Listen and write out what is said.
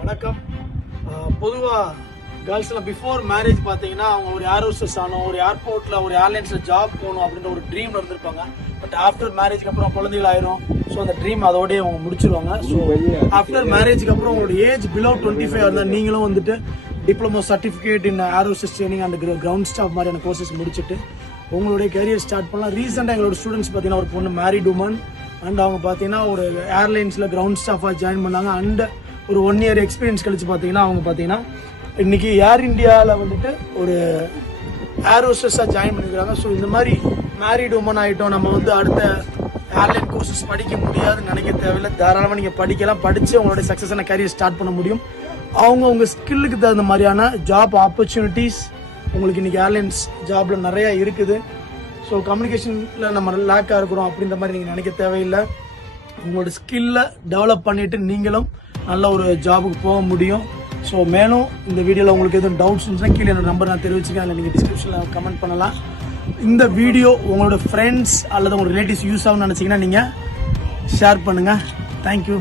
வணக்கம். பொதுவாக கேர்ள்ஸ்லாம் before marriage பார்த்தீங்கன்னா அவங்க ஒரு ஏர் ஹோஸ்டஸ் ஆகணும் ஒரு ஏர்போர்ட்டில் ஒரு ஏர்லைன்ஸில் ஜாப் போகணும் அப்படின்ற ஒரு ட்ரீம் இருந்திருப்பாங்க பட் ஆஃப்டர் மேரேஜ்க்கு அப்புறம் குழந்தைகள் ஆயிரும். ஸோ அந்த ட்ரீம் அதோடய அவங்க முடிச்சிருவாங்க. ஸோ ஆஃப்டர் மேரேஜ்க்கு அப்புறம் உங்களோட ஏஜ் பிலோ டுவெண்ட்டி ஃபைவ் இருந்தால் நீங்களும் வந்துட்டு diploma certificate in air hostess training அந்த கிரவுண்ட் ஸ்டாஃப் மாதிரியான கோர்சஸ் முடிச்சுட்டு உங்களுடைய கரியர் ஸ்டார்ட் பண்ணலாம். ரீசெண்டாக எங்களோட ஸ்டூடெண்ட்ஸ் பார்த்தீங்கன்னா ஒரு பொண்ணு மேரிட் உமன் அண்ட் அவங்க பார்த்தீங்கன்னா ஒரு ஏர்லைன்ஸில் கிரவுண்ட் ஸ்டாஃபாக ஜாயின் பண்ணாங்க. அண்ட் ஒரு ஒன் இயர் எக்ஸ்பீரியன்ஸ் கழிச்சு பார்த்தீங்கன்னா அவங்க பார்த்தீங்கன்னா இன்றைக்கி ஏர் இந்தியாவில் வந்துட்டு ஒரு ஏர் ஹோஸ்டஸாக ஜாயின் பண்ணியிருக்காங்க ஸோ இந்த மாதிரி மேரிட் உமன் ஆகிட்டோம் நம்ம வந்து அடுத்த ஏர்லைன் கோர்சஸ் படிக்க முடியாதுன்னு நினைக்க தேவையில்லை. தாராளமாக நீங்கள் படிக்கலாம். படித்து உங்களுடைய சக்ஸஸான கரியர் ஸ்டார்ட் பண்ண முடியும். அவங்க உங்கள் ஸ்கில்லுக்கு தகுந்த மாதிரியான ஜாப் ஆப்பர்ச்சுனிட்டிஸ் உங்களுக்கு இன்றைக்கி ஏர்லைன்ஸ் ஜாப்பில் நிறையா இருக்குது. ஸோ கம்யூனிகேஷனில் நம்ம லேக்காக இருக்கிறோம் அப்படின்ற மாதிரி நீங்கள் நினைக்க தேவையில்லை. உங்களோட ஸ்கில்லை டெவலப் பண்ணிட்டு நீங்களும் நல்ல ஒரு ஜாபுக்கு போக முடியும். ஸோ மேலும் இந்த வீடியோவில் உங்களுக்கு எதுவும் டவுட்ஸ் இருந்துச்சுன்னா கீழே என்னோட நம்பர் நான் தெரிவிச்சுக்கேன் அதில் நீங்கள் டிஸ்கிரிப்ஷனில் கமெண்ட் பண்ணலாம். இந்த வீடியோ உங்களோட ஃப்ரெண்ட்ஸ் அல்லது உங்களோட ரிலேட்டிவ்ஸ் யூஸ் ஆகும்னு நினச்சிங்கன்னா நீங்கள் ஷேர் பண்ணுங்கள் தேங்க்யூ